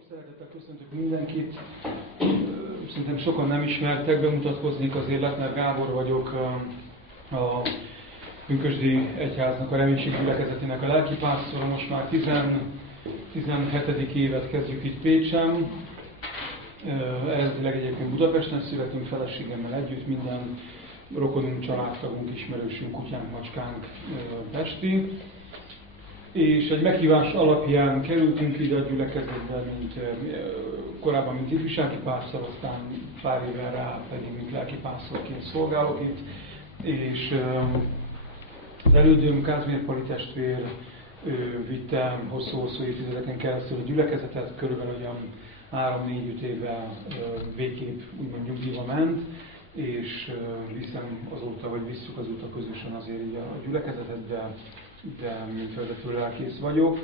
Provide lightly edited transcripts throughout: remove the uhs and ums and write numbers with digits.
Sok szeretettel köszöntök mindenkit. Szerintem sokan nem ismertek, bemutatkoznék az életnek. Gábor vagyok, a Pünkösdi Egyháznak, a Reménység gyülekezetének a lelkipásztora. Most már 17. évet kezdjük itt Pécsen. Eredetileg egyébként Budapesten születünk feleségemmel együtt, minden rokonunk, családtagunk, ismerősünk, kutyánk, macskánk pesti. És egy meghívás alapján kerültünk ide a gyülekezetbe, korábban mint ifjúsági pásztor, aztán pár éven rá pedig mint lelkipásztorként szolgálok itt. És az elődöm, Kázmér Pali testvér, vitte hosszú-hosszú évtizedeken keresztül a gyülekezetet, körülbelül olyan 3-4-5 évvel végképp úgymond nyugdíjba ment, és viszem azóta, vagy visszük azóta közösen azért így a gyülekezetet, de mint vezető lelkész vagyok.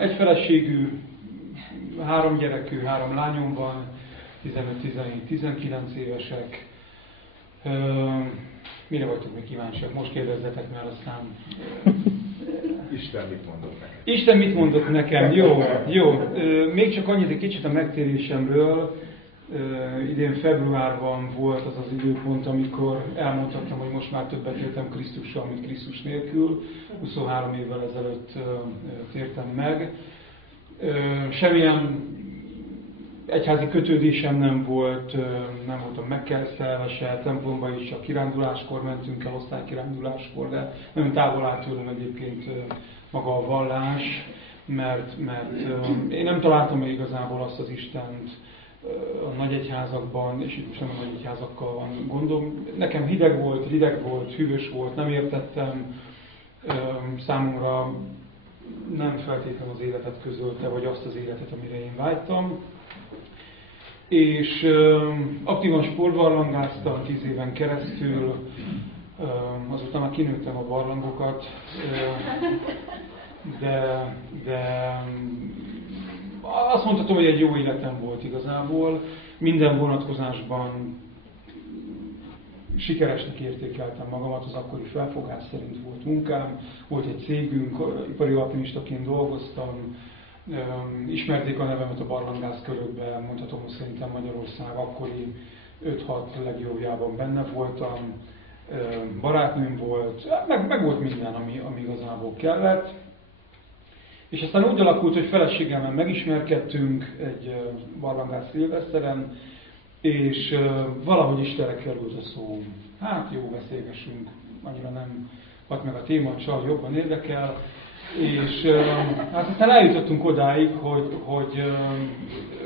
Egy feleségű, 3 gyerekű, 3 lányom van, 15-17-19 évesek. Mire vagytok még kíváncsiak? Most kérdezzetek, mert aztán... Isten mit mondott nekem? Isten mit mondott nekem? Jó. Még csak annyit egy kicsit a megtérésemről. Idén februárban volt az az időpont, amikor elmondhattam, hogy most már többet éltem Krisztussal, mint Krisztus nélkül. 23 évvel ezelőtt tértem meg. Semmilyen egyházi kötődésem nem volt, nem voltam megkeresztelve se, templomba is, csak kiránduláskor mentünk el, osztálykiránduláskor, de nagyon távol állt tőlem egyébként maga a vallás, mert én nem találtam még igazából azt az Istent a nagyegyházakban, és itt most nem a nagyegyházakkal van gondom. Nekem hideg volt, hűvös volt, nem értettem, számomra nem feltétlenül az életet közölte, vagy azt az életet, amire én vágytam. És aktívan sportbarlangáztam 10 éven keresztül, azután már kinőttem a barlangokat, de azt mondhatom, hogy egy jó életem volt igazából. Minden vonatkozásban sikeresnek értékeltem magamat, az akkori felfogás szerint volt munkám, volt egy cégünk, ipari alpinistaként dolgoztam, ismerték a nevemet a barlangász körökben, mondhatom, hogy szerintem Magyarország akkori 5-6 legjobbjában benne voltam, barátnőm volt, meg volt minden, ami igazából kellett. És aztán úgy alakult, hogy feleségemmel megismerkedtünk egy barlangász szilveszteren, és valahogy Istenre került a szó. Hát jó, beszélgessünk, annyira nem hat meg a téma, csak jobban érdekel. És hát aztán eljutottunk odáig, hogy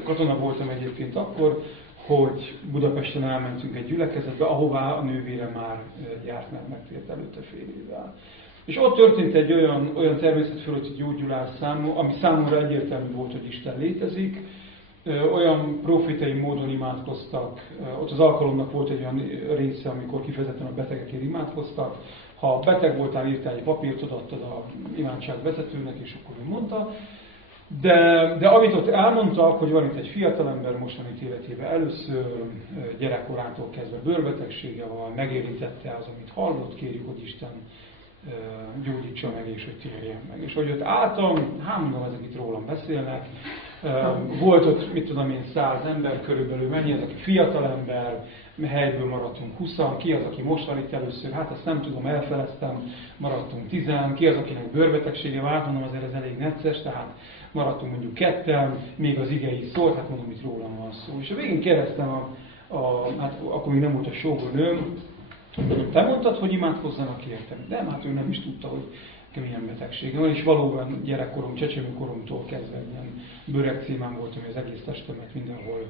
katona voltam egyébként akkor, hogy Budapesten elmentünk egy gyülekezetbe, ahová a nővére már járt, mert megtért előtte fél évvel. És ott történt egy olyan természetfölötti gyógyulás ami számomra egyértelmű volt, hogy Isten létezik. Olyan profétai módon imádkoztak, ott az alkalomnak volt egy olyan része, amikor kifejezetten a betegekért imádkoztak. Ha beteg voltál, írtál egy papírt, odaadtad a imádság vezetőnek, és akkor ő mondta. De amit ott elmondtak, hogy van itt egy fiatalember mostani életében először gyerekkorától kezdve bőrbetegsége van, megérintette az, amit hallott, kérjük, hogy Isten gyógyítsa meg, és hogy térjen meg. És hogy ott álltam, mondom, ezek itt rólam beszélnek, volt ott, mit tudom én, 100 ember körülbelül, mennyi az, aki fiatalember, helyből maradtunk 20-an, ki az, aki most van itt először, hát azt nem tudom, elfeleztem, maradtunk 10, ki az, akinek bőrbetegsége van, mondom, azért ez elég necces, tehát maradtunk mondjuk 2, még az ige is szólt, hát mondom, itt rólam van szó. És a végén kérdeztem, hát akkor még nem volt a sógornőm, te mondtad, hogy imádkozzanak értem, de hát ő nem is tudta, hogy milyen betegsége van, és valóban gyerekkorom, csecsemőkoromtól kezdve ilyen bőrekcímám volt, ami az egész testemet mindenhol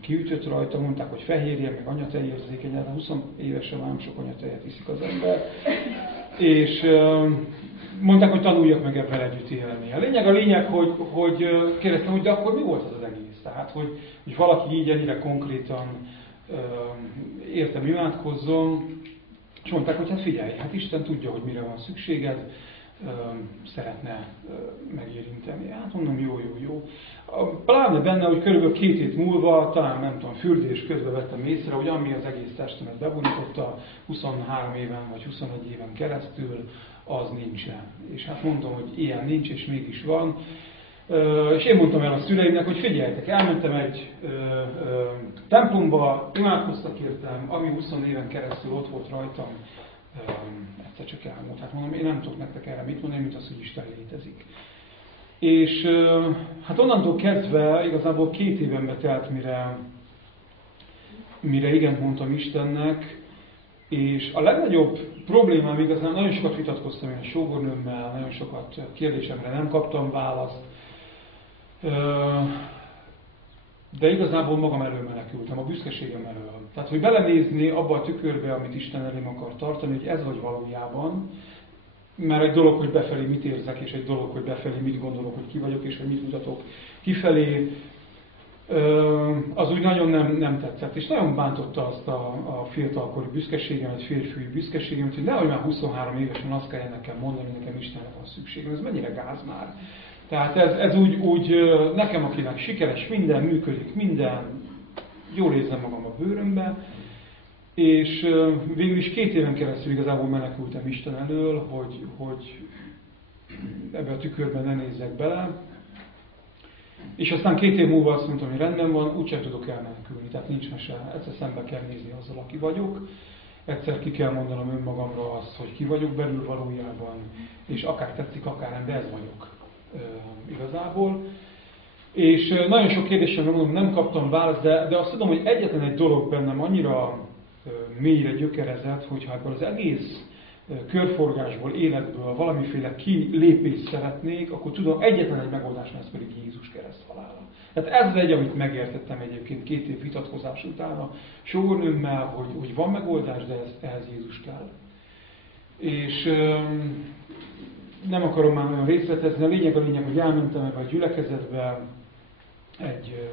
kiütött rajta, mondták, hogy fehérje, meg anyatejérzékeny, de 20 évesen már nem sok anyatejet iszik az ember, és mondták, hogy tanuljak meg ebben együtt élni. A lényeg, hogy kérdeztem, hogy de akkor mi volt az egész? Tehát, hogy valaki így ennyire konkrétan értem imádkozzon, és mondták, hogy hát figyelj, hát Isten tudja, hogy mire van szükséged, szeretne megérinteni. Hát mondom, jó. Pláne benne, hogy körülbelül 2 hét múlva, talán nem tudom, fürdés közben vettem észre, hogy ami az egész testemet bevonította 23 éven vagy 21 éven keresztül, az nincsen. És hát mondom, hogy ilyen nincs, és mégis van. És én mondtam el a szüleimnek, hogy figyeljetek, elmentem egy templomba, imádkoztak értem, ami 20 éven keresztül ott volt rajtam, egyszer csak elmúlt. Hát mondom, én nem tudok nektek erre mit mondani, mint az, hogy Isten létezik. És hát onnantól kezdve igazából 2 évenbe telt, mire igent mondtam Istennek, és a legnagyobb problémám igazán, nagyon sokat vitatkoztam én a sógornőmmel, nagyon sokat kérdésemre nem kaptam választ, de igazából magam elől menekültem, a büszkeségem elől. Tehát, hogy belenézni abba a tükörbe, amit Isten elém akar tartani, hogy ez vagy valójában, mert egy dolog, hogy befelé mit érzek, és egy dolog, hogy befelé mit gondolok, hogy ki vagyok, és hogy mit mutatok kifelé, az úgy nagyon nem tetszett. És nagyon bántotta azt a fiatalkori büszkeségemet, férfiúi büszkeségemet, hogy nehogy már 23 évesen azt kelljen nekem mondani, hogy nekem Istenre van szükségem. Ez mennyire gáz már. Tehát ez úgy nekem, akinek sikeres, minden működik, minden, jól érzem magam a bőrömbe, és végül is 2 éven keresztül igazából menekültem Isten elől, hogy ebbe a tükörben ne nézzek bele. És aztán 2 év múlva azt mondtam, hogy rendben van, úgysem tudok elmenekülni, tehát nincs mese. Egyszer szembe kell nézni azzal, aki vagyok, egyszer ki kell mondanom önmagamra azt, hogy ki vagyok belül valójában, és akár tetszik, akár nem, de ez vagyok igazából. És nagyon sok kérdésre mondom, nem kaptam választ, de azt tudom, hogy egyetlen egy dolog bennem annyira mélyre gyökerezett, hogyha ebből az egész körforgásból, életből valamiféle kilépést szeretnék, akkor tudom, egyetlen egy megoldás, ez pedig Jézus kereszthalála. Tehát ez egy, amit megértettem egyébként 2 év vitatkozás után a sógornőmmel, hogy van megoldás, de ehhez Jézus kell. És nem akarom már nagyon részletezni, a lényeg, hogy elmentem ebbe a gyülekezetbe, egy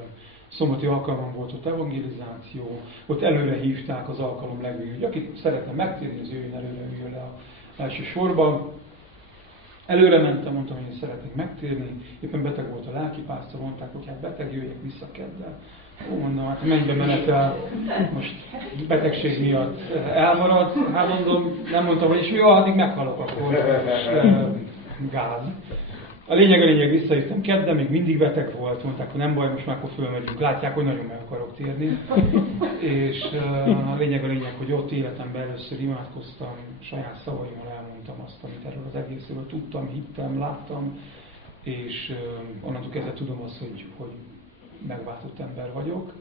szombati alkalmon volt ott evangelizáció, ott előre hívták az alkalom legvégül, hogy aki szeretne megtérni, az jöjjön előre, jöjjön le az első sorban. Előre mentem, mondtam, hogy én szeretnék megtérni, éppen beteg volt a lelkipásztor, mondták, hogy hát beteg, jöjjek vissza keddel. Mondom, hát mennybe menetel, most betegség miatt elmarad, hát mondom, nem mondtam, hogy és mi van, addig meghalok akkor, gáz. A lényeg, visszajöttem kedden, még mindig beteg volt, mondták, hogy nem baj, most már akkor fölmegyünk. Látják, hogy nagyon meg akarok térni. És a lényeg, hogy ott életemben először imádkoztam, saját szavaimmal elmondtam azt, amit erről az egészről tudtam, hittem, láttam, és onnantól kezdve tudom azt, hogy megváltott ember vagyok.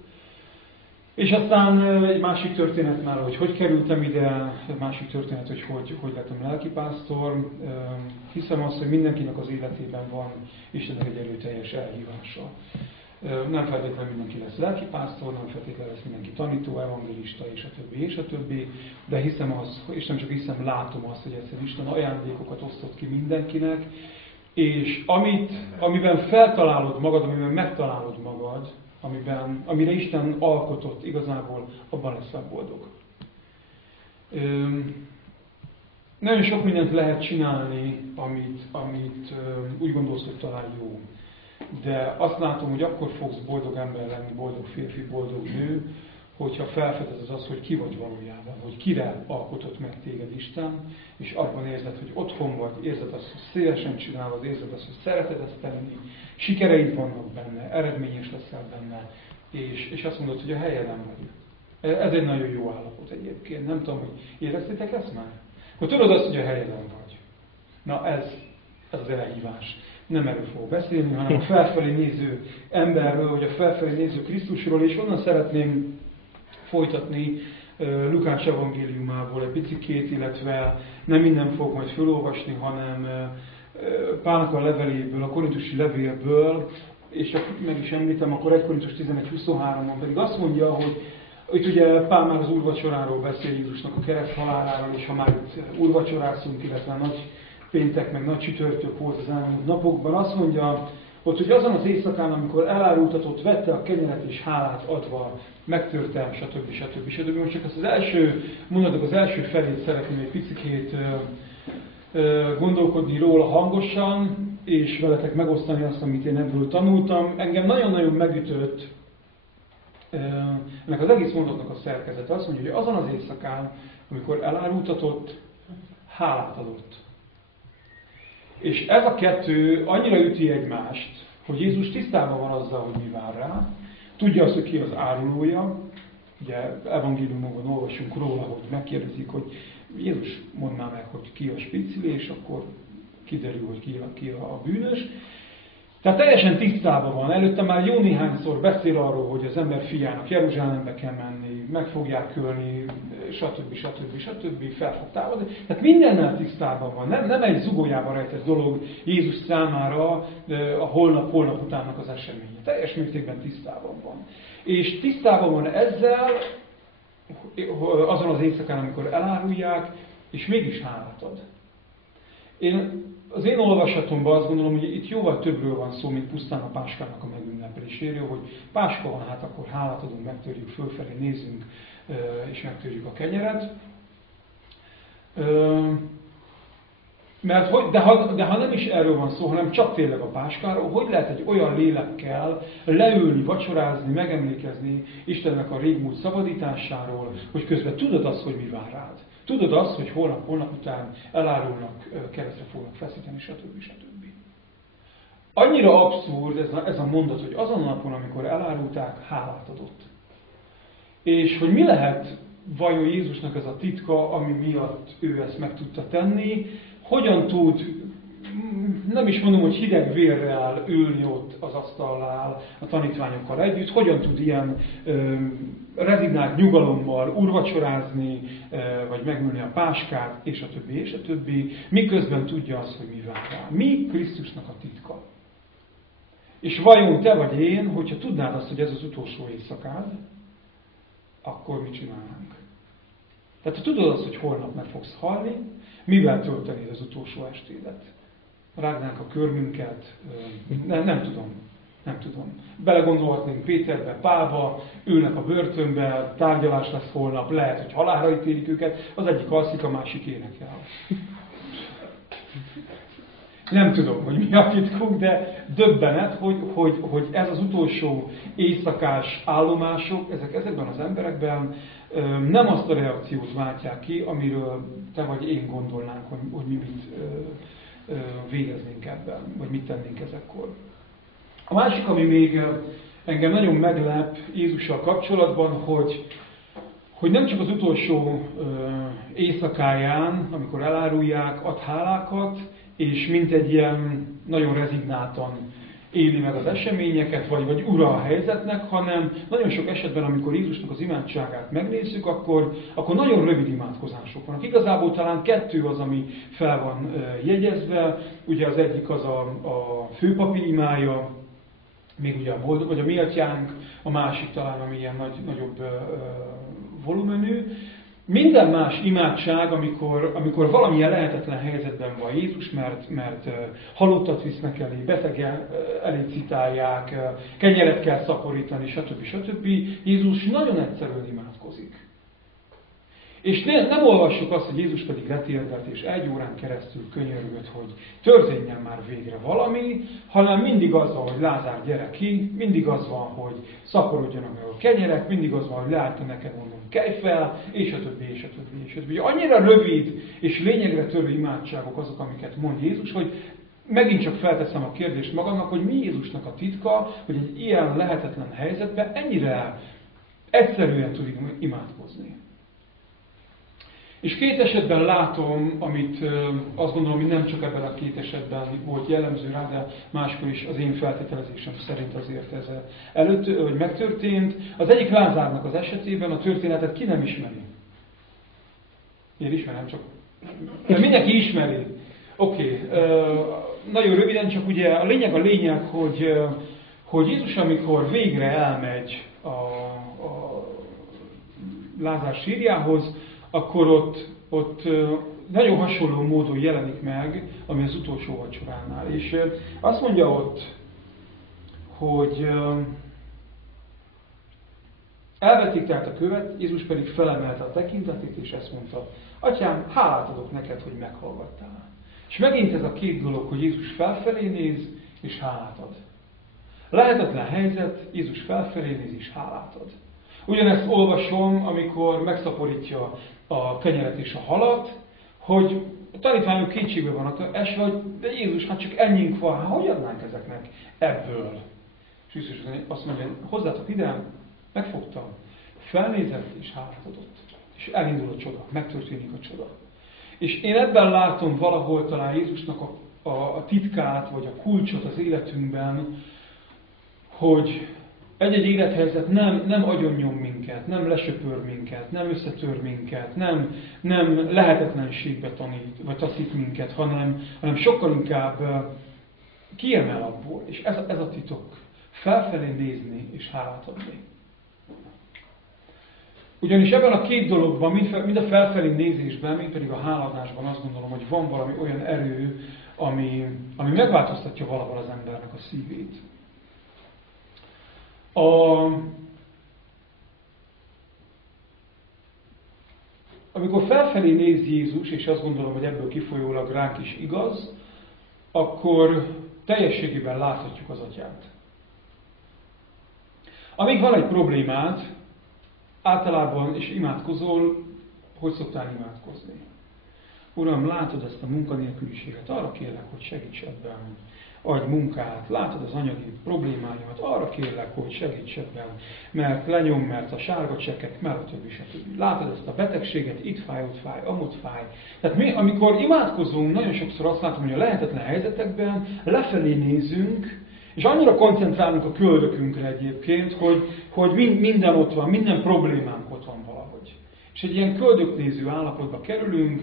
És aztán egy másik történet már, hogy kerültem ide, egy másik történet, hogy lettem lelkipásztor. Hiszem azt, hogy mindenkinek az életében van Istennek egy erőteljes elhívása. Nem feltétlenül mindenki lesz lelkipásztor, nem feltétlenül lesz mindenki tanító, evangelista, és a többi, de hiszem azt, és nem csak hiszem, látom azt, hogy egyszer Isten ajándékokat osztott ki mindenkinek, és amiben feltalálod magad, amiben megtalálod magad, amire Isten alkotott igazából, abban leszel boldog. Nagyon sok mindent lehet csinálni, amit úgy gondolsz, hogy talán jó. De azt látom, hogy akkor fogsz boldog ember lenni, boldog férfi, boldog nő, hogyha felfedezed az, hogy ki vagy valójában, hogy kire alkotott meg téged Isten, és abban érzed, hogy otthon vagy, érzed azt, hogy szélesen csinálod, érzed azt, hogy szereted ezt tenni, sikereid vannak benne, eredményes leszel benne, és azt mondod, hogy a helyeden vagy. Ez egy nagyon jó állapot egyébként. Nem tudom, hogy éreztétek ezt már? Akkor tudod azt, hogy a helyeden vagy. Na ez az elhívás. Nem erről fogok beszélni, hanem a felfelé néző emberről, vagy a felfelé néző Krisztusról, és onnan szeretném folytatni Lukács evangéliumából egy picikét, illetve nem minden fogok majd felolvasni, hanem Pálnak a leveléből, a korintusi levélből, és csak meg is említem, akkor 1 Korintus 11.23-on pedig azt mondja, hogy itt ugye Pál már az úrvacsoráról beszél, Jézusnak a kereszthaláláról, és ha már itt úrvacsorázunk, illetve nagy péntek, meg nagy csütörtök volt az elmúlt napokban, azt mondja, hogy azon az éjszakán, amikor elárultatott, vette a kenyeret és hálát adva, megtörte, stb. Most csak az első mondatok, az első felét szeretném egy picikét gondolkodni róla hangosan, és veletek megosztani azt, amit én ebből tanultam. Engem nagyon-nagyon megütött ennek az egész mondatnak a szerkezete. Azt mondja, hogy azon az éjszakán, amikor elárultatott, hálát adott. És ez a kettő annyira üti egymást, hogy Jézus tisztában van azzal, hogy mi vár rá. Tudja azt, hogy ki az árulója. Ugye evangéliumokban olvasunk róla, hogy megkérdezik, hogy Jézus mondd már meg, hogy ki a spicili, és akkor kiderül, hogy ki a bűnös. Tehát teljesen tisztában van. Előtte már jó néhányszor beszél arról, hogy az ember fiának Jeruzsálembe kell menni, meg fogják ölni, stb. Fel fog támadni. Tehát mindennel tisztában van. Nem egy zugójában rejtett dolog Jézus számára a holnap utánnak az eseménye. Teljes mértékben tisztában van. És tisztában van ezzel, azon az éjszakán, amikor elárulják, és mégis hálát ad. Az én olvasatomban azt gondolom, hogy itt jóval többről van szó, mint pusztán a páskának a megünnepléséről, hogy páska van, hát akkor hálát adunk, megtörjük fölfelé, nézzünk, és megtörjük a kenyeret. De ha nem is erről van szó, hanem csak tényleg a páskáról, hogy lehet egy olyan lélekkel leülni, vacsorázni, megemlékezni Istennek a régmúlt szabadításáról, hogy közben tudod azt, hogy mi vár rád. Tudod azt, hogy holnap után elárulnak, keresztre fognak feszíteni, stb. Annyira abszurd ez a mondat, hogy azon a napon, amikor elárulták, hálát adott. És hogy mi lehet vajon Jézusnak ez a titka, ami miatt ő ezt meg tudta tenni, hogyan tud, nem is mondom, hogy hideg vérrel ülni ott az asztalnál a tanítványokkal együtt, hogyan tud ilyen rezignált nyugalommal úrvacsorázni, vagy megülni a páskát, és a többi, miközben tudja azt, hogy mi vár rá. Mi Krisztusnak a titka? És vajon te vagy én, hogyha tudnád azt, hogy ez az utolsó éjszakád, akkor mit csinálnánk? Tehát ha tudod azt, hogy holnap meg fogsz halni, mivel töltenéd az utolsó estédet? Rágnánk a körmünket? Nem tudom. Belegondolhatnénk Péterbe, Pálba, ülnek a börtönbe, tárgyalás lesz holnap, lehet, hogy halálra ítélik őket, az egyik alszik, a másik énekel. Nem tudom, hogy mi a titkunk, de döbbenet, hogy ez az utolsó éjszakás állomások, ezekben az emberekben nem azt a reakciót váltják ki, amiről te vagy én gondolnánk, hogy mi mit végeznénk ebben, vagy mit tennénk ezekkor. A másik, ami még engem nagyon meglep Jézussal kapcsolatban, hogy nem csak az utolsó éjszakáján, amikor elárulják, ad hálákat, és mint egy ilyen nagyon rezignáltan éli meg az eseményeket, vagy ura a helyzetnek, hanem nagyon sok esetben, amikor Jézusnak az imádságát megnézzük, akkor nagyon rövid imádkozások vannak. Igazából talán kettő az, ami fel van jegyezve. Ugye az egyik az a főpapi imája, még ugye a boldog, vagy a mi atyánk, a másik talán, ami ilyen nagyobb volumenű. Minden más imádság, amikor valamilyen lehetetlen helyzetben van Jézus, mert halottat visznek elé, beteg elé citálják, kenyeret kell szaporítani, stb. Jézus nagyon egyszerűen imádkozik. És nem olvassuk azt, hogy Jézus pedig letérdelt, és 1 órán keresztül könyörgött, hogy történjen már végre valami, hanem mindig az van, hogy Lázár, gyere ki, mindig az van, hogy szaporodjanak meg a kenyerek, mindig az van, hogy leállta neked, mondom, kelj fel, és a többi. Annyira rövid és lényegre törő imádságok azok, amiket mond Jézus, hogy megint csak felteszem a kérdést magamnak, hogy mi Jézusnak a titka, hogy egy ilyen lehetetlen helyzetben ennyire egyszerűen tud imádkozni. És 2 esetben látom, amit azt gondolom, hogy nem csak ebben a 2 esetben volt jellemző rá, de máskor is az én feltételezésem szerint azért ez hogy megtörtént. Az egyik Lázárnak az esetében a történetet ki nem ismeri. Én ismerem, csak de mindenki ismeri. Oké. Nagyon röviden, csak ugye a lényeg, hogy Jézus, amikor végre elmegy a Lázár sírjához, akkor ott nagyon hasonló módon jelenik meg, ami az utolsó vacsoránál. És azt mondja ott, hogy elvették tehát a követ, Jézus pedig felemelte a tekintetét, és ezt mondta, Atyám, hálát adok neked, hogy meghallgattál. És megint ez a két dolog, hogy Jézus felfelé néz, és hálát ad. Lehetetlen helyzet, Jézus felfelé néz, és hálát ad. Ugyanezt olvasom, amikor megszaporítja a kenyeret és a halat, hogy a tanítványok kétségbe vannak esve, hogy de Jézus, hát csak ennyink van, hát hogy adnánk ezeknek ebből? És Jézus azt mondja, hozzátok ide, megfogtam, felnézett és hálát adott. És elindul a csoda, megtörténik a csoda. És én ebben látom valahol talán Jézusnak a titkát, vagy a kulcsot az életünkben, hogy egy-egy élethelyzet nem agyonnyom minket, nem lesöpör minket, nem összetör minket, nem lehetetlenségbe tanít, vagy taszít minket, hanem sokkal inkább kiemel abból. És ez a titok. Felfelé nézni és hálát adni. Ugyanis ebben a két dologban, mind a felfelé nézésben, mind pedig a háladásban azt gondolom, hogy van valami olyan erő, ami megváltoztatja valahol az embernek a szívét. Amikor felfelé néz Jézus, és azt gondolom, hogy ebből kifolyólag ránk is igaz, akkor teljességében láthatjuk az Atyát. Amíg van egy problémád, általában is imádkozol, hogy szoktál imádkozni? Uram, látod ezt a munkanélküliséget, arra kérlek, hogy segíts ebben. Adj munkát, látod az anyagi problémáimat, arra kérlek, hogy segíts ebben, mert lenyom, mert a sárga csekek, mert a többi, stb. Látod ezt a betegséget, itt fáj, ott fáj, amott fáj. Tehát mi, amikor imádkozunk, nagyon sokszor azt látom, hogy a lehetetlen helyzetekben lefelé nézünk, és annyira koncentrálunk a köldökünkre egyébként, hogy minden ott van, minden problémánk ott van valahogy. És egy ilyen köldöknéző állapotba kerülünk,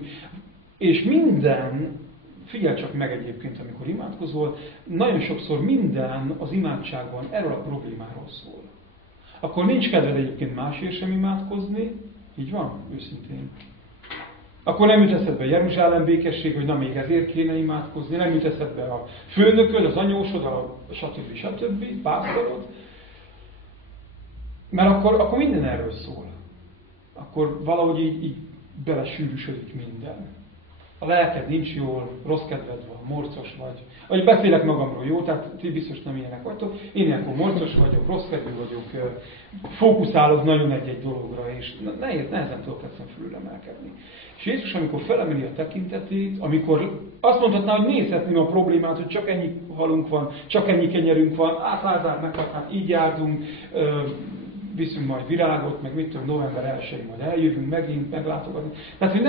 és minden, figyelj csak meg egyébként, amikor imádkozol, nagyon sokszor minden az imádságban erről a problémáról szól. Akkor nincs kedved egyébként másért sem imádkozni, így van, őszintén. Akkor nem jut eszedbe Jeruzsálem békesség, hogy na még ezért kéne imádkozni, nem jut eszedbe a főnököd, az anyósod, a stb. Pásztorod. Mert akkor minden erről szól. Akkor valahogy így belesűrűsödik minden. A lelked nincs jól, rossz kedved van, morcos vagy. Ahogy beszélek magamról, jó? Tehát ti biztos nem ilyenek vagytok. Én ilyenkor morcos vagyok, rossz kedvű vagyok, fókuszálok nagyon egy-egy dologra, és nehezen tudok egyszerűen fölülemelkedni. És Jézus, amikor felemeli a tekintetét, amikor azt mondhatná, hogy nézhetném a problémát, hogy csak ennyi halunk van, csak ennyi kenyerünk van, Lázár meghalt, hát így járunk, viszünk majd virágot, meg mit tudom, november 1-én majd eljövünk megint meglátogatni. Tehát, hogy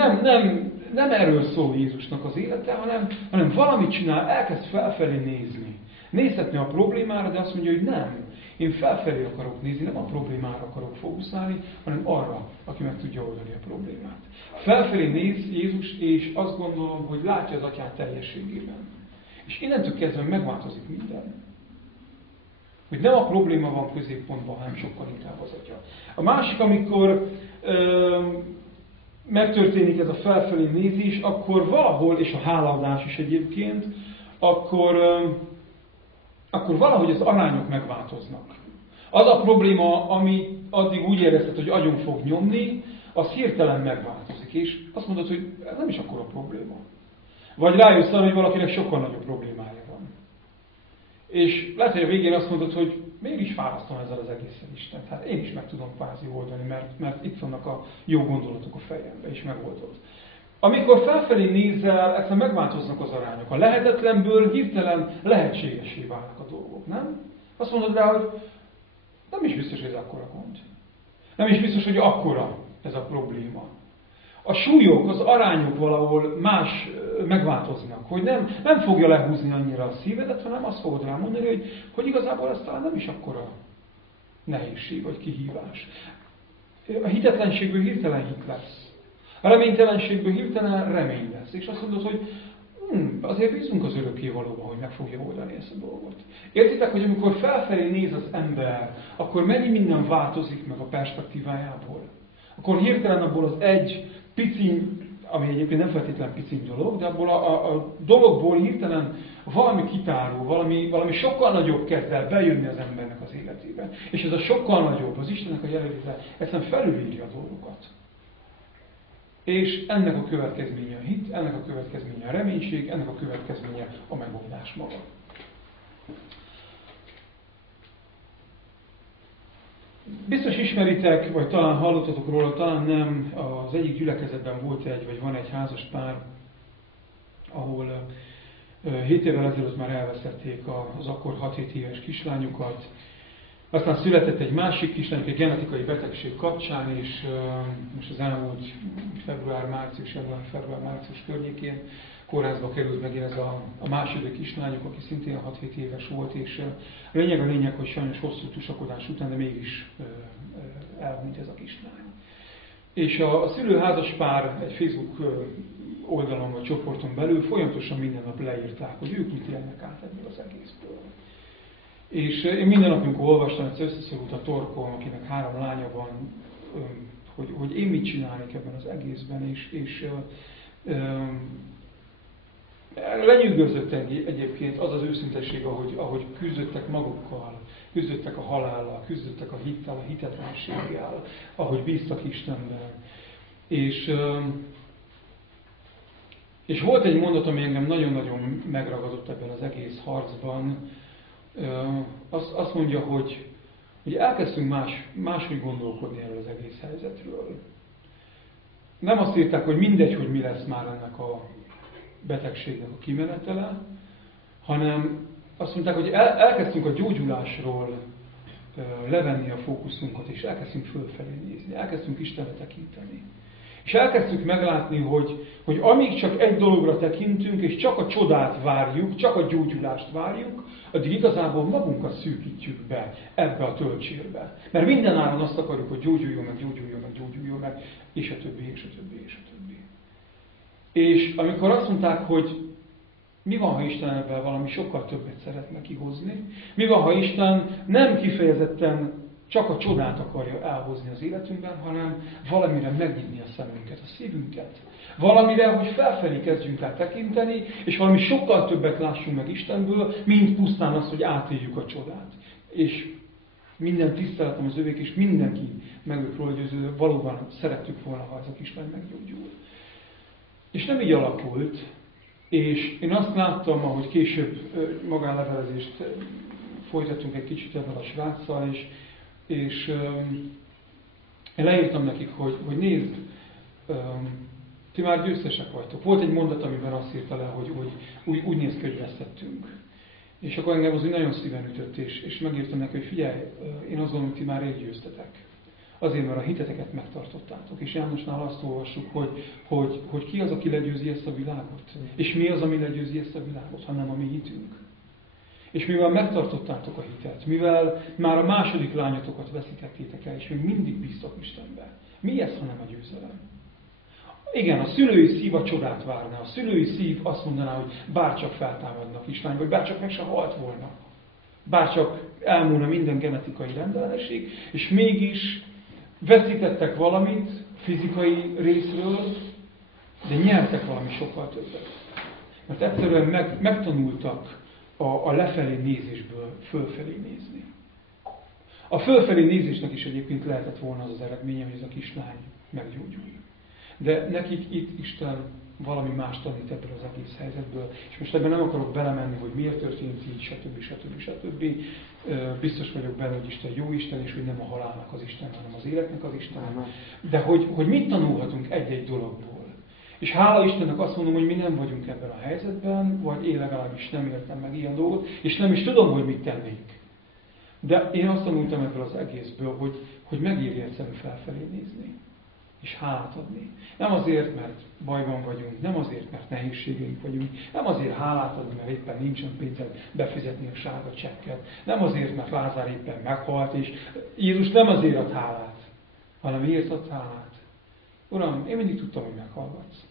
nem erről szól Jézusnak az élete, hanem valamit csinál, elkezd felfelé nézni. Nézhetni a problémára, de azt mondja, hogy nem. Én felfelé akarok nézni, nem a problémára akarok fókuszálni, hanem arra, aki meg tudja oldani a problémát. Felfelé néz Jézus, és azt gondolom, hogy látja az Atyát teljességében. És innentől kezdve megváltozik minden. Hogy nem a probléma van középpontban, hanem sokkal inkább az Atya. A másik, amikor megtörténik ez a felfelé nézés, akkor valahol, és a hálaadás is egyébként, akkor valahogy az arányok megváltoznak. Az a probléma, ami addig úgy érezted, hogy agyon fog nyomni, az hirtelen megváltozik, és azt mondod, hogy ez nem is akkora probléma. Vagy rájössz arra, hogy valakinek sokkal nagyobb problémája van. És lehet, hogy a végén azt mondod, hogy mégis fárasztom ezzel az egészen Isten. Hát én is meg tudom kvázi oldani, mert itt vannak a jó gondolatok a fejembe, és megoldod. Amikor felfelé nézel, egyszerűen megváltoznak az arányok. A lehetetlenből hirtelen lehetségesé válnak a dolgok, nem? Azt mondod rá, hogy nem is biztos, hogy ez akkora gond. Nem is biztos, hogy akkora ez a probléma. A súlyok, az arányok valahol más megváltoznak, hogy nem fogja lehúzni annyira a szívedet, hanem azt fogod rá mondani, hogy igazából ez talán nem is akkora nehézség vagy kihívás. A hitetlenségből hirtelen hit lesz. A reménytelenségből hirtelen remény lesz. És azt mondod, hogy azért bízunk az örökkévalóban, hogy meg fogja oldani ezt a dolgot. Értitek, hogy amikor felfelé néz az ember, akkor mennyi minden változik meg a perspektívájából. Akkor hirtelen abból az egy piciny, ami egyébként nem feltétlenül piciny dolog, de abból a dologból hirtelen valami kitárul, valami sokkal nagyobb kezd el bejönni az embernek az életében. És ez a sokkal nagyobb, az Istennek a jelenléte, egyszerűen felülírja a dolgokat. És ennek a következménye a hit, ennek a következménye a reménység, ennek a következménye a megoldás maga. Biztos ismeritek, vagy talán hallottatok róla, talán nem, az egyik gyülekezetben volt vagy van egy házas pár, ahol 7 évvel ezelőtt már elvesztették az akkor 6-7 éves kislányukat. Aztán született egy másik kislányuk egy genetikai betegség kapcsán, és most az elmúlt február-március környékén kórházba került megint ez a második kislányuk, aki szintén 6-7 éves volt, és a lényeg, hogy sajnos hosszú tusakodás után, de mégis elhunyt ez a kislány. És a szülőházas pár egy Facebook oldalon vagy csoporton belül folyamatosan minden nap leírták, hogy ők mit élnek át ebből az egészből. És én minden nap, amikor olvastam, egyszer összeszorult a torkom, akinek 3 lánya van, hogy én mit csinálnék ebben az egészben, és lenyűgözött egyébként az az őszintesség, ahogy küzdöttek magukkal, küzdöttek a halállal, küzdöttek a hittel, a hitetlenséggel, ahogy bíztak Istenben. És volt egy mondat, ami engem nagyon-nagyon megragadott ebben az egész harcban. Azt mondja, hogy elkezdtünk máshogy gondolkodni erről az egész helyzetről. Nem azt írták, hogy mindegy, hogy mi lesz már ennek a betegségnek a kimenetele, hanem azt mondták, hogy elkezdtünk a gyógyulásról levenni a fókuszunkat, és elkezdtünk fölfelé nézni, elkezdtünk Istenre tekinteni. És elkezdtük meglátni, hogy amíg csak egy dologra tekintünk, és csak a csodát várjuk, csak a gyógyulást várjuk, addig igazából magunkat szűkítjük be ebbe a töltsérbe. Mert mindenáron azt akarjuk, hogy gyógyuljon meg, és a többi. És amikor azt mondták, hogy mi van, ha Isten ebben valami sokkal többet szeretne kihozni, mi van, ha Isten nem kifejezetten csak a csodát akarja elhozni az életünkben, hanem valamire megnyitni a szemünket, a szívünket. Valamire, hogy felfelé kezdjünk el tekinteni, és valami sokkal többet lássunk meg Istenből, mint pusztán az, hogy átéljük a csodát. És minden tiszteletem az övék, és mindenki meg ők róla győződő, valóban szerettük volna, ha ez a kislány meggyógyul. És nem így alakult, és én azt láttam, ahogy később magánlevelezést folytattunk egy kicsit ebben a sráccal, és én leírtam nekik, hogy nézd, ti már győztesek vagytok. Volt egy mondat, amiben azt írta le, hogy úgy néz ki, hogy vesztettünk. És akkor engem az úgy nagyon szíven ütött, és megírtam neki, hogy figyelj, én azt gondolom, hogy ti már rég győztetek. Azért, mert a hiteteket megtartottátok. És Jánosnál azt olvassuk, hogy ki az, aki legyőzi ezt a világot. És mi az, ami legyőzi ezt a világot, hanem a mi hitünk. És mivel megtartottátok a hitet, mivel már a második lányotokat veszítettétek el, és még mindig bíztok Istenbe. Mi ez, hanem a győzelem? Igen, a szülői szív a csodát várná. A szülői szív azt mondaná, hogy bárcsak feltámadna a kislány, vagy bárcsak meg se halt volna. Bárcsak elmúlna minden genetikai rendellenesség, és mégis veszítettek valamit fizikai részről, de nyertek valami sokkal többet. Mert egyszerűen megtanultak a lefelé nézésből fölfelé nézni. A fölfelé nézésnek is egyébként lehetett volna az eredménye, hogy ez a kislány meggyógyul. De nekik itt Isten valami más tanít ebből az egész helyzetből. És most ebben nem akarok belemenni, hogy miért történt így, stb. Biztos vagyok benne, hogy Isten jó Isten, és hogy nem a halálnak az Isten, hanem az életnek az Isten. De hogy mit tanulhatunk egy-egy dologból. És hála Istennek azt mondom, hogy mi nem vagyunk ebben a helyzetben, vagy én legalábbis nem éltem meg ilyen dolgot, és nem is tudom, hogy mit tennék. De én azt tanultam ebből az egészből, hogy megéri egyszerűen felfelé nézni. És hálát adni. Nem azért, mert bajban vagyunk, nem azért, mert nehézségeink vagyunk, nem azért hálát adni, mert éppen nincsen pénzed befizetni a sárga csekket, nem azért, mert Lázár éppen meghalt, és Jézus nem azért ad hálát, hanem miért ad hálát? Uram, én mindig tudtam, hogy meghallgatsz.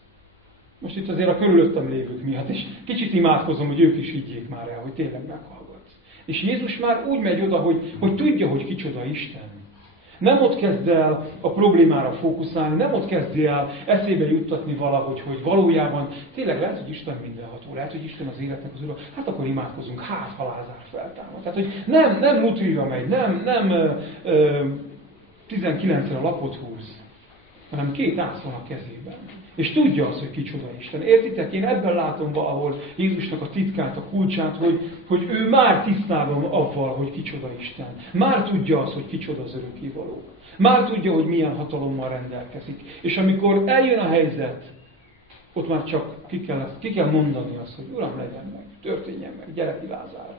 Most itt azért a körülöttem lévők miatt, és kicsit imádkozom, hogy ők is higgyék már el, hogy tényleg meghallgatsz. És Jézus már úgy megy oda, hogy tudja, hogy kicsoda Isten. Nem ott kezd el a problémára fókuszálni, nem ott kezd el eszébe juttatni valahogy, hogy valójában tényleg lehet, hogy Isten mindenható, lehet, hogy Isten az életnek az ura, hát akkor imádkozunk, hát ha Lázár feltámad. Tehát, hogy nem Lutrira megy, nem 19-re lapot húz, hanem 2 ász van a kezében. És tudja azt, hogy kicsoda Isten. Értitek? Én ebben látom valahol Jézusnak a titkát, a kulcsát, hogy ő már tisztában van avval, hogy kicsoda Isten. Már tudja azt, hogy kicsoda az örökkévaló. Már tudja, hogy milyen hatalommal rendelkezik. És amikor eljön a helyzet, ott már csak ki kell mondani azt, hogy Uram, legyen meg, történjen meg, gyere ki Lázár,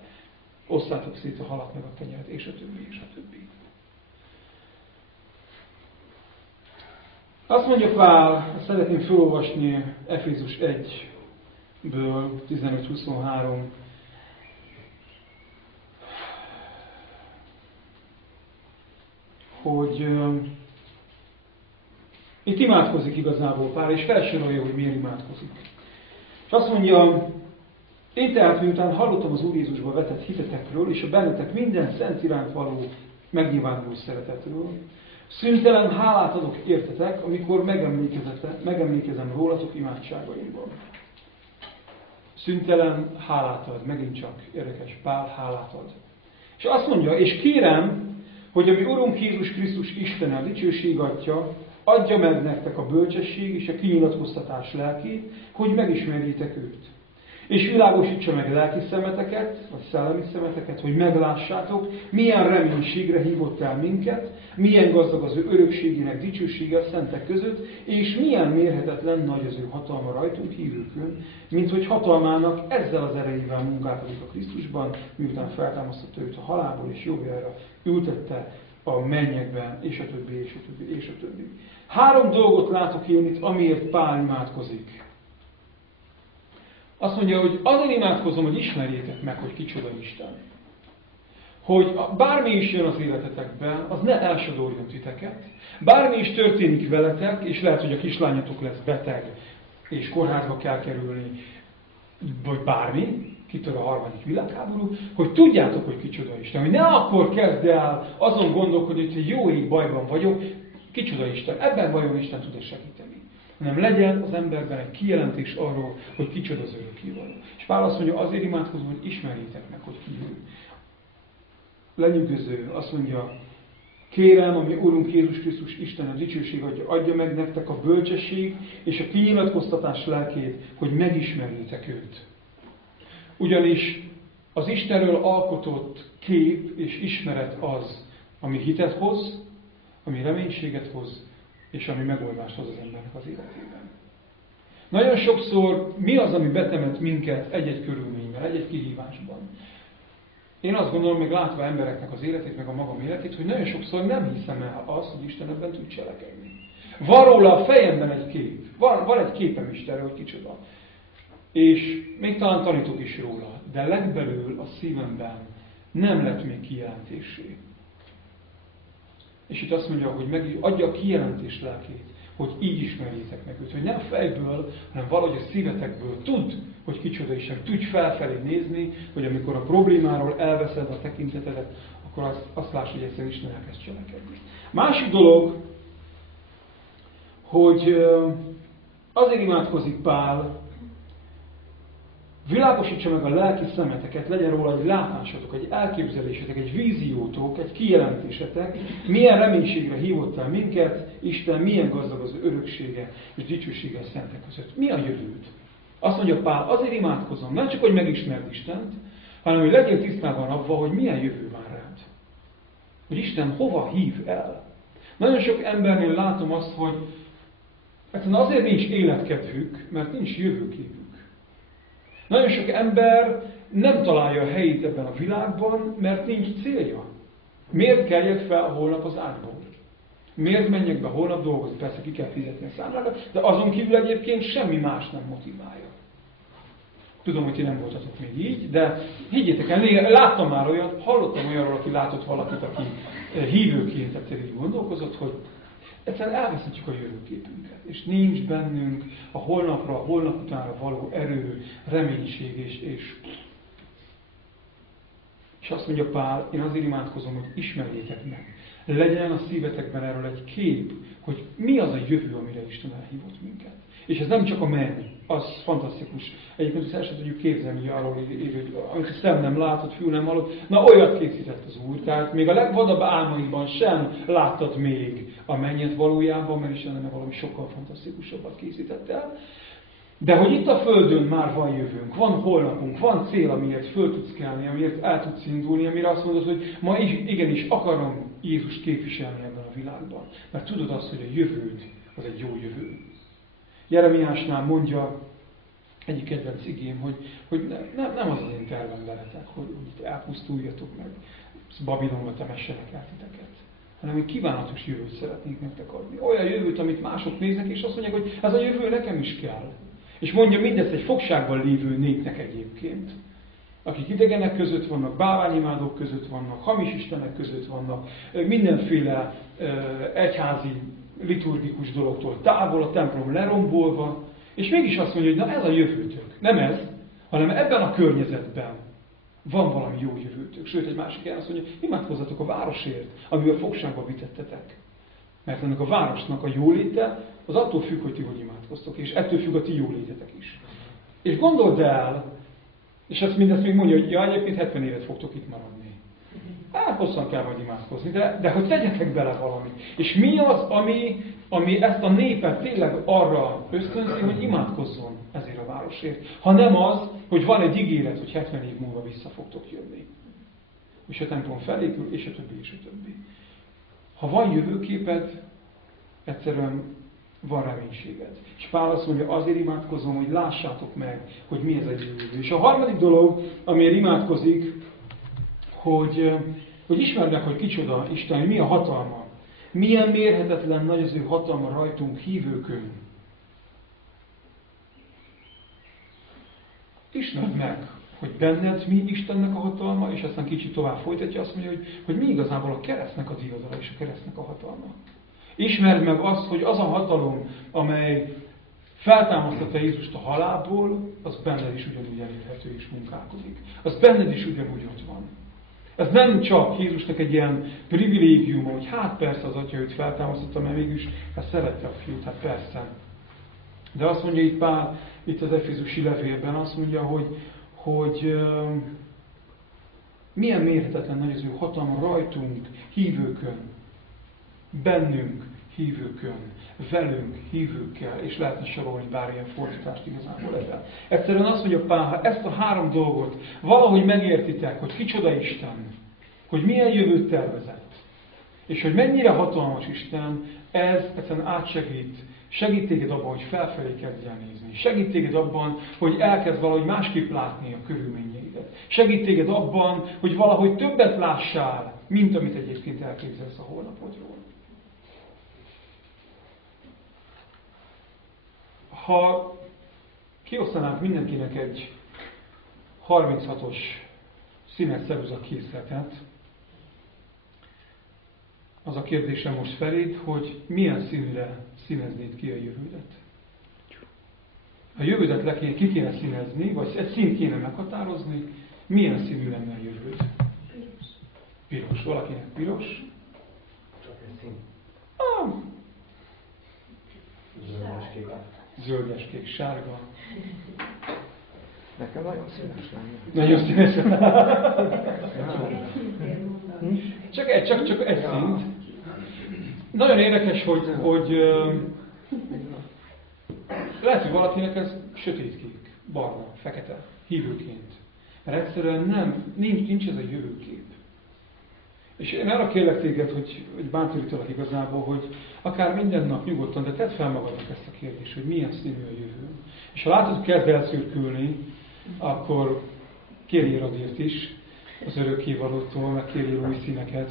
osszátok szét a halat meg a kenyeret, és a többi, és a többi. Azt mondja Pál, szeretném felolvasni Efézus 1-ből 15-23, hogy itt imádkozik igazából Pál, és felsorolja, hogy miért imádkozik. És azt mondja, én tehát miután hallottam az Úr Jézusba vetett hitetekről, és a bennetek minden szent iránt való megnyilvánuló szeretetről, szüntelen hálát adok értetek, amikor megemlékezem rólatok imádságaimban. Szüntelen hálát ad, megint csak érdekes, Pál hálát ad. És azt mondja, és kérem, hogy a mi Urunk Jézus Krisztus Istene, a dicsőség Atya, adja meg nektek a bölcsesség és a kinyilatkoztatás lelkét, hogy megismerjétek őt. És világosítsa meg lelki szemeteket, vagy szellemi szemeteket, hogy meglássátok, milyen reménységre hívott el minket, milyen gazdag az ő örökségének dicsősége a szentek között, és milyen mérhetetlen nagy az ő hatalma rajtunk hívőkön, mint hogy hatalmának ezzel az erejével munkálkodik a Krisztusban, miután feltámasztotta őt a halálból, és jobbjára ültette a mennyekben, és a többi, és a többi, és a többi. 3 dolgot látok én itt, amiért Pál imádkozik. Azt mondja, hogy azért imádkozom, hogy ismerjétek meg, hogy kicsoda Isten. Hogy bármi is jön az életetekben, az ne elsodorjon titeket. Bármi is történik veletek, és lehet, hogy a kislányotok lesz beteg, és kórházba kell kerülni, vagy bármi, kitör a 3. világháború, hogy tudjátok, hogy kicsoda Isten. Hogy ne akkor kezd el azon gondolkodni, hogy jó ég bajban vagyok, kicsoda Isten. Ebben vajon Isten tud-e segíteni? Hanem legyen az emberben egy kijelentés arról, hogy kicsoda az örökkévaló. És Pál azt mondja, azért imádkozom, hogy ismerjétek meg, hogy ki ő. Lenyűgöző, azt mondja, kérem, ami Urunk Jézus Krisztus Isten a dicsőség adja meg nektek a bölcsesség és a kinyilatkoztatás lelkét, hogy megismerjétek őt. Ugyanis az Istenről alkotott kép és ismeret az, ami hitet hoz, ami reménységet hoz, és ami megoldást hoz az embernek az életében. Nagyon sokszor mi az, ami betemet minket egy-egy körülményben, egy-egy kihívásban? Én azt gondolom, meg látva embereknek az életét, meg a magam életét, hogy nagyon sokszor nem hiszem el azt, hogy Isten ebben tud cselekedni. Van róla a fejemben egy kép. Van egy képem Istenről, hogy kicsoda. És még talán tanítok is róla, de legbelül a szívemben nem lett még kijelentésé. És itt azt mondja, hogy adja a kijelentés lelkét, hogy így ismerjétek meg őt. Hogy nem fejből, hanem valahogy a szívetekből tudd, hogy kicsoda Isten. Tudj felfelé nézni, hogy amikor a problémáról elveszed a tekintetedet, akkor azt láss, hogy egyszerűen Isten elkezd cselekedni. Másik dolog, hogy azért imádkozik Pál, világosítsa meg a lelki szemeteket, legyen róla egy látásotok, egy elképzelésetek, egy víziótok, egy kijelentésetek, milyen reménységre hívott el minket, Isten milyen gazdag az öröksége és dicsősége a szentek között. Mi a jövőd? Azt mondja Pál, azért imádkozom, nem csak, hogy megismerd Istent, hanem, hogy legyél tisztában abban, hogy milyen jövő vár rád. Hogy Isten hova hív el. Nagyon sok embernél látom azt, hogy egyszerűen azért nincs életkedvük, mert nincs jövőképük. Nagyon sok ember nem találja a helyét ebben a világban, mert nincs célja. Miért keljek fel holnap az ágyból? Miért menjek be holnap dolgozni? Persze ki kell fizetni a számlákat, de azon kívül egyébként semmi más nem motiválja. Tudom, hogy ti nem voltatok még így, de higgyétek el, láttam már olyat, hallottam olyanról, aki látott valakit, aki hívőként egyszer így gondolkozott, hogy egyszerűen elveszítjük a jövőképünket, és nincs bennünk a holnapra, a holnap utánra való erő, reménység, és És azt mondja Pál, én azért imádkozom, hogy ismerjétek meg. Legyen a szívetekben erről egy kép, hogy mi az a jövő, amire Isten elhívott minket. És ez nem csak a menny, az fantasztikus. Egyébként ezt el sem tudjuk képzelni, hogy arról írő, amit a szem nem látott, fül nem hallott, na olyat készített az Úr. Tehát még a legvadabb álmaiban sem láttad még a mennyet valójában, mert Isten valami sokkal fantasztikusabbat készített el. De hogy itt a Földön már van jövőnk, van holnapunk, van cél, amiért föl tudsz kelni, amiért el tudsz indulni, amire azt mondod, hogy ma igenis akarom Jézust képviselni ebben a világban. Mert tudod azt, hogy a jövőd az egy jó jövő. Jeremiásnál mondja egyik kedvenc igém, hogy nem az az én tervem veletek, hogy elpusztuljatok meg, Babilonba temessenek el titeket, hanem egy kívánatos jövőt szeretnénk nektek adni. Olyan jövőt, amit mások néznek, és azt mondják, hogy ez a jövő nekem is kell. És mondja mindezt egy fogságban lévő népnek egyébként, akik idegenek között vannak, bálványimádók között vannak, hamis istenek között vannak, mindenféle egyházi, liturgikus dologtól távol, a templom lerombolva, és mégis azt mondja, hogy na ez a jövőtök. Nem ez, hanem ebben a környezetben van valami jó jövőtök. Sőt, egy másik helyen azt mondja, imádkozzatok a városért, amivel fogságba vitettetek. Mert ennek a városnak a jóléte az attól függ, hogy ti hogy imádkoztok, és ettől függ a ti jólétetek is. És gondold el, és ezt mindezt még mondja, hogy ja, egyébként 70 évet fogtok itt maradni. Hát hosszan kell majd imádkozni, de hogy tegyetek bele valamit. És mi az, ami ezt a népet tényleg arra ösztönzi, hogy imádkozzon ezért a városért. Ha nem az, hogy van egy ígéret, hogy 70 év múlva vissza fogtok jönni. És a templom felépül, és a többi, és a többi. Ha van jövőképed, egyszerűen van reménységed. És Pál azt mondja, azért imádkozom, hogy lássátok meg, hogy mi ez a jövő. És a harmadik dolog, amiért imádkozik, hogy ismerd meg, hogy kicsoda Isten, hogy mi a hatalma. Milyen mérhetetlen nagy az ő hatalma rajtunk hívőkön. Ismerd meg, hogy benned mi Istennek a hatalma, és aztán kicsit tovább folytatja, azt mondja, hogy mi igazából a keresztnek a diadala és a keresztnek a hatalma. Ismerd meg azt, hogy az a hatalom, amely feltámasztotta Jézust a halálból, az benned is ugyanúgy elérhető és munkálkodik. Az benned is ugyanúgy ott van. Ez nem csak Jézusnak egy ilyen privilégiuma, hogy hát persze az Atya őt feltámasztotta, mert mégis ezt szerette a fiút, hát persze. De azt mondja itt Pál, itt az Efézusi levélben, azt mondja, hogy milyen mérhetetlen nagy az ő hatalma rajtunk, hívőkön, bennünk, hívőkön, velünk, hívőkkel, és lehetne sorolni bármilyen fordítást igazából ezzel. Egyszerűen azt mondja Pál, ha ezt a három dolgot valahogy megértitek, hogy kicsoda Isten, hogy milyen jövőt tervezett, és hogy mennyire hatalmas Isten, ez egyszerűen segít téged abban, hogy felfelé kezdj el nézni. Segít téged abban, hogy elkezd valahogy másképp látni a körülményeidet. Segít téged abban, hogy valahogy többet lássál, mint amit egyébként elképzelsz a holnapodról. Ha kiosztanánk mindenkinek egy 36-os színes ceruza készletet, az a kérdésem most feléd, hogy milyen színre színeznéd ki a jövődet. A jövődet ki kéne színezni, vagy egy színt kéne meghatározni, milyen színű lenne a jövőd? Piros. Piros. Valakinek piros? Csak egy szín. Zöldes-kék. Zöldes-kék, sárga. Nekem nagyon színes lenne. Nagyon színes. Csak Csak egy szint. Nagyon érdekes, hogy lehet, hogy valakinek ez sötétkék, barna, fekete, hívőként. Mert egyszerűen nincs ez a jövőkép. És én arra kérlek téged, hogy bántorítalak igazából, hogy akár minden nap nyugodtan, de tedd fel magadnak ezt a kérdést, hogy milyen színű a jövő. És ha látod, kezd elszürkülni, akkor kérjél azért is az örökkévalótól, meg kérjél új színeket,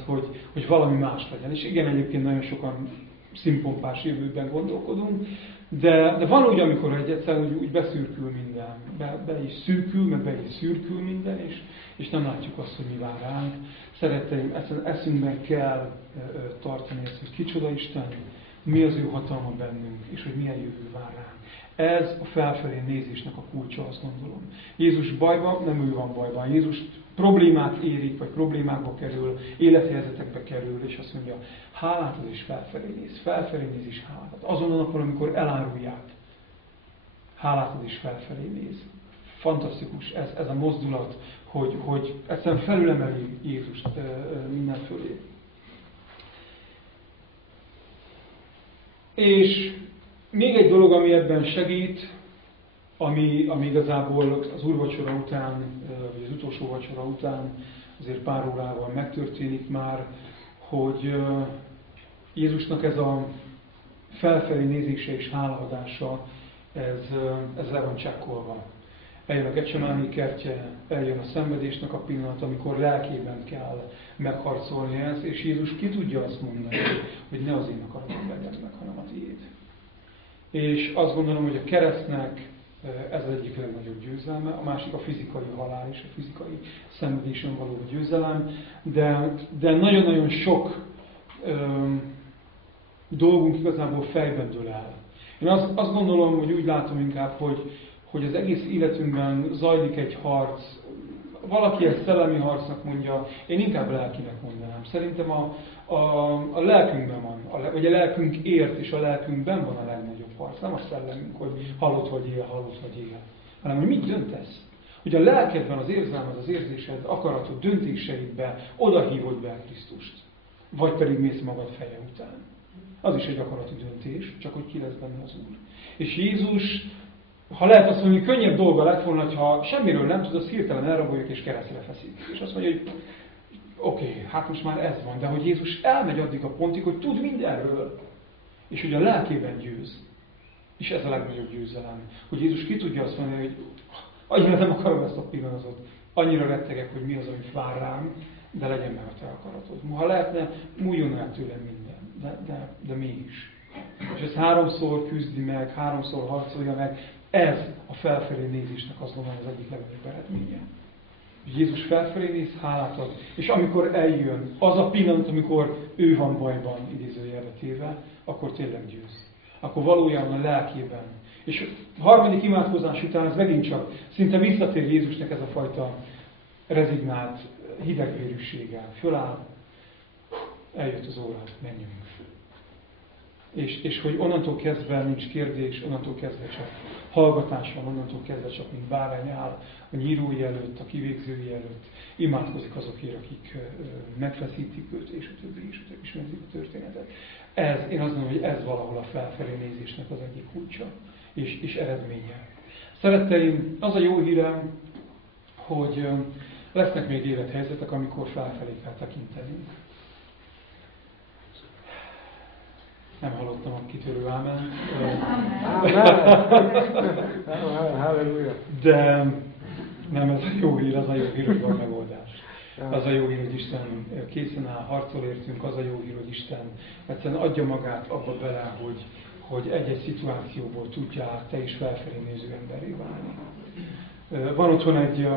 hogy valami más legyen. És igen, egyébként nagyon sokan színpompás jövőben gondolkodunk, de van úgy, amikor egyszerűen úgy beszürkül minden. Be is szürkül, meg be is szürkül minden, és nem látjuk azt, hogy mi vár ránk. Szeretteim, eszünkben kell tartani ezt, hogy kicsoda Isten, mi az ő hatalma bennünk, és hogy milyen jövő vár ránk. Ez a felfelé nézésnek a kulcsa, azt gondolom. Jézus bajban, nem ő van bajban. Jézus problémák érik, vagy problémákba kerül, élethelyzetekbe kerül, és azt mondja, hálát az is felfelé néz és hálát. Azon a napon, amikor elárulják, hálát az is felfelé néz. Fantasztikus ez a mozdulat, hogy egyszerűen felülemeli Jézust minden fölé. És még egy dolog, ami ebben segít, ami igazából az úrvacsora után, vagy az utolsó vacsora után azért pár órával megtörténik már, hogy Jézusnak ez a felfelé nézése és hálaadása, ez le van csekkolva. Eljön a Getsemáni kertje, eljön a szenvedésnek a pillanat, amikor lelkében kell megharcolni ezt, és Jézus ki tudja azt mondani, hogy ne az én akaratom legyen meg, hanem a tiéd. És azt gondolom, hogy a keresztnek ez az egyik legnagyobb győzelme, a másik a fizikai halál és a fizikai szenvedésen való győzelem, de nagyon-nagyon sok dolgunk igazából fejben dől el. Én azt gondolom, hogy úgy látom inkább, hogy az egész életünkben zajlik egy harc. Valaki ezt szellemi harcnak mondja, én inkább lelkinek mondanám. Szerintem a lelkünkben van, vagy a lelkünk ért, és a lelkünkben van a legnagyobb harc. Nem a szellemünk, hogy halott vagy él, hanem hogy mit döntesz. Hogy a lelkedben az érzelmed, az érzésed, akaratod, döntéseidbe oda hívod be Krisztust. Vagy pedig mész magad feje után. Az is egy akarati döntés, csak hogy ki lesz benne az Úr. És Jézus, ha lehet azt mondani, könnyebb dolga lett volna, ha semmiről nem tud, az hirtelen elraboljuk és keresztre feszít. És azt mondja, hogy oké, hát most már ez van, de hogy Jézus elmegy addig a pontig, hogy tud mindenről, és hogy a lelkében győz. És ez a legnagyobb győzelem. Hogy Jézus ki tudja azt mondani, hogy annyira nem akarom ezt a pillanatot, annyira rettegek, hogy mi az, amit vár rám, de legyen meg a te akaratod. Ha lehetne, múljon el tőlem minden, de mégis. És ezt háromszor küzdi meg, háromszor harcolja meg, ez a felfelé nézésnek azt gondolom az egyik legnagyobb eredménye. Jézus felfelé néz, hálát ad, és amikor eljön az a pillanat, amikor ő van bajban, idézőjelbe téve, akkor tényleg győz. Akkor valójában a lelkében. És a harmadik imádkozás után ez megint csak szinte visszatér Jézusnak ez a fajta rezignált hidegvérűséggel. Föláll, eljött az óra, menjünk. És hogy onnantól kezdve nincs kérdés, onnantól kezdve csak hallgatás van, onnantól kezdve csak mint bárány áll a nyírói előtt, a kivégzői előtt, imádkozik azokért, akik megfeszítik őt, és a többi, ismerzik a történetet. Én azt mondom, hogy ez valahol a felfelé nézésnek az egyik kulcsa és eredménye. Szeretteim, az a jó hírem, hogy lesznek még élethelyzetek, amikor felfelé kell tekintenünk. Nem hallottam a kitörő ámen. De nem ez a jó hír, az a jó hír, hogy van megoldás. Az a jó hír, hogy Isten készen áll, harcol értünk, az a jó hír, hogy Isten egyszerűen adja magát abba bele, hogy egy-egy szituációból tudjál te is felfelé néző emberré válni. Van otthon egy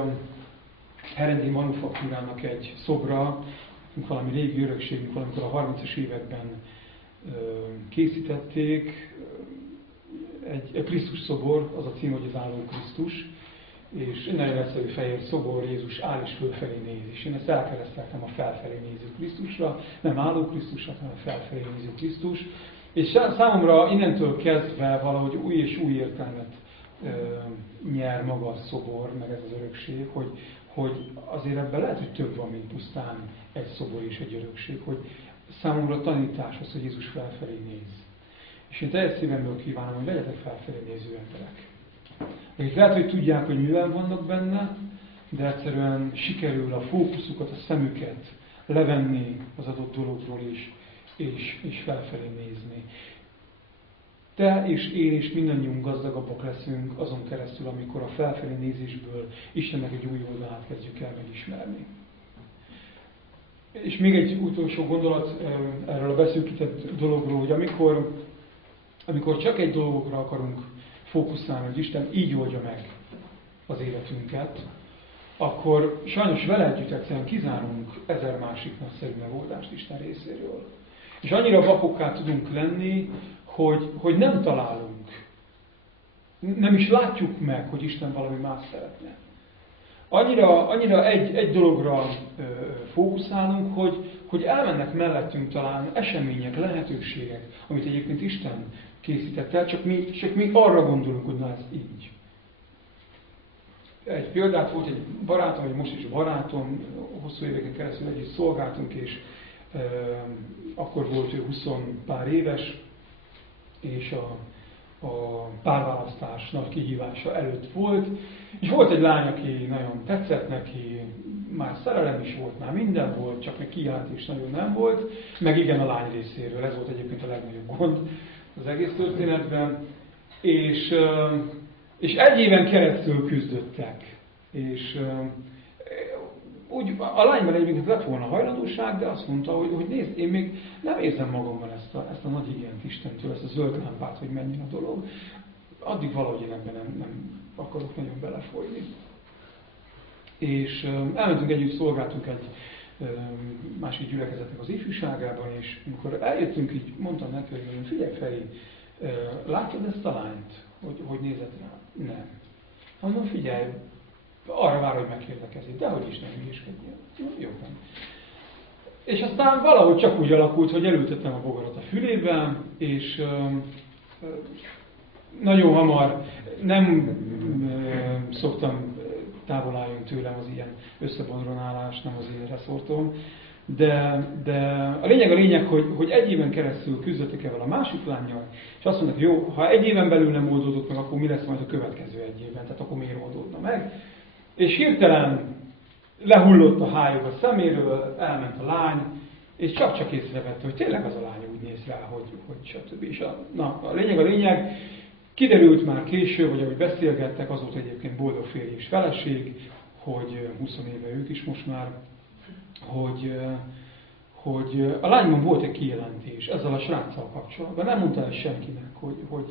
Herendi manufaktúrának egy szobra, valami régi örökségünk, valamikor a 30-as években készítették, egy Krisztus szobor, az a cím, hogy az álló Krisztus, és nagyon egyszerű fehér szobor, Jézus áll és fölfelé néz, és én ezt elkereszteltem a felfelé néző Krisztusra, nem álló Krisztusra, hanem a felfelé néző Krisztus, és számomra innentől kezdve valahogy új és új értelmet nyer maga a szobor, meg ez az örökség, hogy azért ebben lehet, hogy több van, mint pusztán egy szobor és egy örökség, hogy számomra tanítás az, hogy Jézus felfelé néz. És én teljes szívemből kívánom, hogy legyetek felfelé néző emberek. Akik lehet, hogy tudják, hogy mivel vannak benne, de egyszerűen sikerül a fókuszukat, a szemüket levenni az adott dologról és felfelé nézni. Te és én és mindannyiunk gazdagabbak leszünk azon keresztül, amikor a felfelé nézésből Istennek egy új oldalát kezdjük el megismerni. És még egy utolsó gondolat erről a beszűkített dologról, hogy amikor csak egy dolgokra akarunk fókuszálni, hogy Isten így oldja meg az életünket, akkor sajnos vele együtt egyszerűen kizárunk 1000 másik nagyszerű megoldást Isten részéről. És annyira vakokká tudunk lenni, hogy nem találunk nem is látjuk meg, hogy Isten valami más szeretne. Annyira egy dologra fókuszálunk, hogy elmennek mellettünk talán események, lehetőségek, amit egyébként Isten készített el, csak mi arra gondolunk, hogy na ez így. Egy példát volt egy barátom, vagy most is barátom, hosszú éveken keresztül együtt szolgáltunk, és akkor volt ő 20 pár éves, és a párválasztás nagy kihívása előtt volt, és volt egy lány, aki nagyon tetszett neki, már szerelem is volt, már minden volt, csak meg kijelentés nagyon nem volt, meg igen a lány részéről, ez volt egyébként a legnagyobb gond az egész történetben, és egy éven keresztül küzdöttek, és úgy a lányban egyébként lett volna hajlandóság, de azt mondta, hogy nézd, én még nem érzem magamban ezt a nagy igényt Istentől, ezt a zöld lámpát, hogy menjen a dolog. Addig valahogy én ebben nem akarok nagyon belefolyni. És elmentünk együtt, szolgáltunk egy másik gyülekezetnek az ifjúságában, és amikor eljöttünk, így mondtam neki, hogy figyelj Feri, látod ezt a lányt, hogy nézett rá? Nem. Mondom, figyelj, arra vár, hogy megkérdekezik, de hogy is nem hülyéskedjél. Jó, nem. És aztán valahogy csak úgy alakult, hogy elültettem a bogarat a fülében, és nagyon hamar nem szoktam, távol álljunk tőlem az ilyen összebonronálás, nem az én reszortom, de a lényeg, hogy egy éven keresztül küzdöttek el a másik lánnyal, és azt mondták, hogy jó, ha egy éven belül nem oldódott meg, akkor mi lesz majd a következő egy évben, tehát akkor miért oldódna meg. És hirtelen lehullott a hályog a szeméről, elment a lány, és csak észrevette, hogy tényleg az a lány úgy néz rá, hogy stb. És a lényeg, kiderült már később, hogy ahogy beszélgettek, az volt egyébként boldog férj és feleség, hogy 20 éve ők is most már, hogy a lányban volt egy kijelentés ezzel a sráccal kapcsolatban. Nem mondta el senkinek, hogy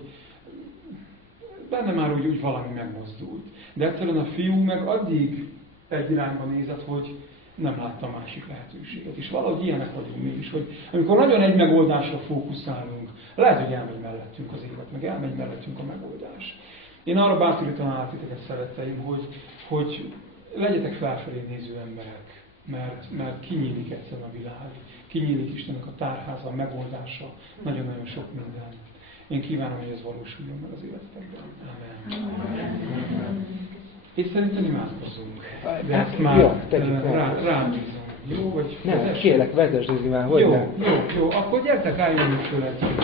benne már úgy valami megmozdult. De egyszerűen a fiú meg addig egy irányba nézett, hogy nem látta másik lehetőséget. És valahogy ilyenek vagyunk mi is, hogy amikor nagyon egy megoldásra fókuszálunk, lehet, hogy elmegy mellettünk az élet, meg elmegy mellettünk a megoldás. Én arra bátorítanám titeket, szeretteim, hogy legyetek felfelé néző emberek, mert kinyílik egyszerűen a világ, kinyílik Istennek a tárháza, a megoldása, nagyon-nagyon sok minden. Én kívánom, hogy ez valósuljon meg az életetekben. Amen. És szerintem imádkozunk. De ezt már rám bízom. Jó? Vagy nem, kérlek, vezesd már, hogy jó. Akkor gyertek, álljunk föl egyszer.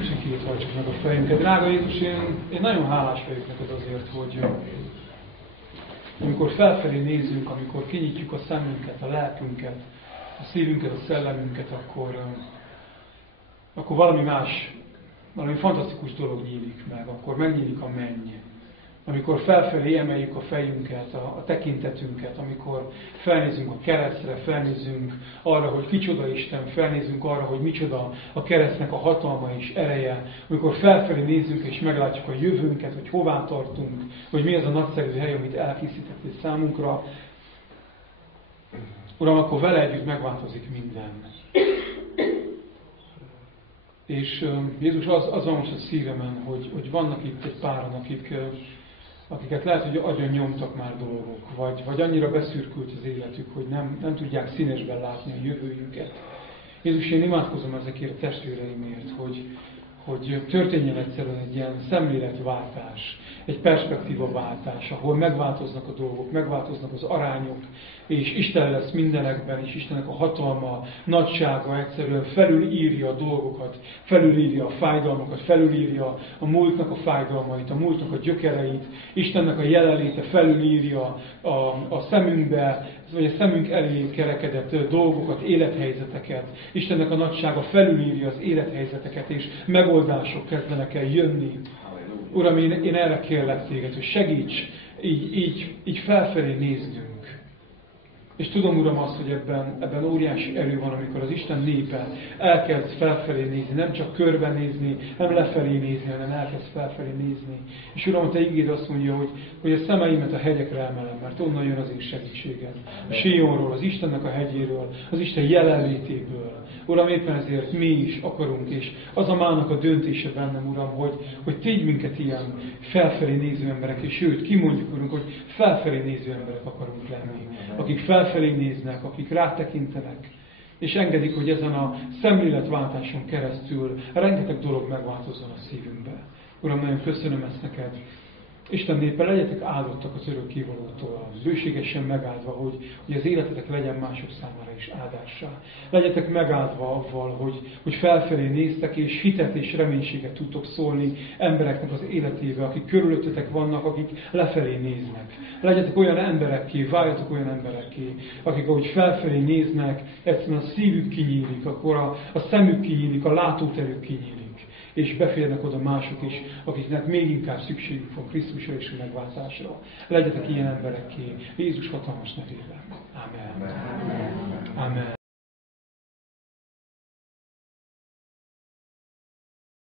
És két hajtsuk meg a fejünket. Drága Jézus, én nagyon hálás vagyok neked azért, hogy amikor felfelé nézünk, amikor kinyitjuk a szemünket, a lelkünket, a szívünket, a szellemünket, akkor valami fantasztikus dolog nyílik meg, akkor megnyílik a menny. Amikor felfelé emeljük a fejünket, a tekintetünket, amikor felnézünk a keresztre, felnézünk arra, hogy kicsoda Isten, felnézünk arra, hogy micsoda a keresztnek a hatalma és ereje, amikor felfelé nézünk és meglátjuk a jövőnket, hogy hová tartunk, hogy mi az a nagyszerű hely, amit elkészítettél számunkra, Uram, akkor vele együtt megváltozik minden. És Jézus, az van most a szívemen, hogy vannak itt egy páran, akiket lehet, hogy agyon nyomtak már dolgok, vagy annyira beszürkült az életük, hogy nem tudják színesben látni a jövőjüket. Jézus, én imádkozom ezekért a testvéreimért, hogy történjen egyszerűen egy ilyen szemléletváltás, egy perspektívaváltás, ahol megváltoznak a dolgok, megváltoznak az arányok, és Isten lesz mindenekben, és Istennek a hatalma, nagysága egyszerűen felülírja a dolgokat, felülírja a fájdalmakat, felülírja a múltnak a fájdalmait, a múltnak a gyökereit, Istennek a jelenléte felülírja a szemünkbe, vagy a szemünk elé kerekedett dolgokat, élethelyzeteket. Istennek a nagysága felülírja az élethelyzeteket, és megoldások kezdenek el jönni. Uram, én erre kérlek téged, hogy segíts így felfelé néznünk. És tudom, Uram, azt, hogy ebben óriási erő van, amikor az Isten népe elkezd felfelé nézni, nem csak körbenézni, nem lefelé nézni, hanem elkezd felfelé nézni. És Uram, a Te igéd azt mondja, hogy a szemeimet a hegyekre emelem, mert onnan jön az én segítségem. Sionról, az Istennek a hegyéről, az Isten jelenlétéből. Uram, éppen ezért mi is akarunk, és az a mának a döntése bennem, Uram, hogy tégy minket ilyen felfelé néző emberek, és sőt, kimondjuk, Urunk, hogy felfelé néző emberek akarunk lenni. Akik felfelé néznek, akik rátekintenek, és engedik, hogy ezen a szemléletváltáson keresztül rengeteg dolog megváltozzon a szívünkbe. Uram, nagyon köszönöm ezt neked. Isten népe, legyetek áldottak az örökkévalótól, bőségesen megáldva, hogy az életetek legyen mások számára is áldássá. Legyetek megáldva avval, hogy felfelé néztek, és hitet és reménységet tudtok szólni embereknek az életébe, akik körülöttetek vannak, akik lefelé néznek. Legyetek olyan emberekké, váljatok olyan emberekké, akik ahogy felfelé néznek, egyszerűen a szívük kinyílik, akkor a szemük kinyílik, a látóterük kinyílik. És beférnek oda mások is, akiknek még inkább szükségük van Krisztusra és a megváltásra. Legyetek ilyen emberekké, Jézus hatalmas nevében. Amen.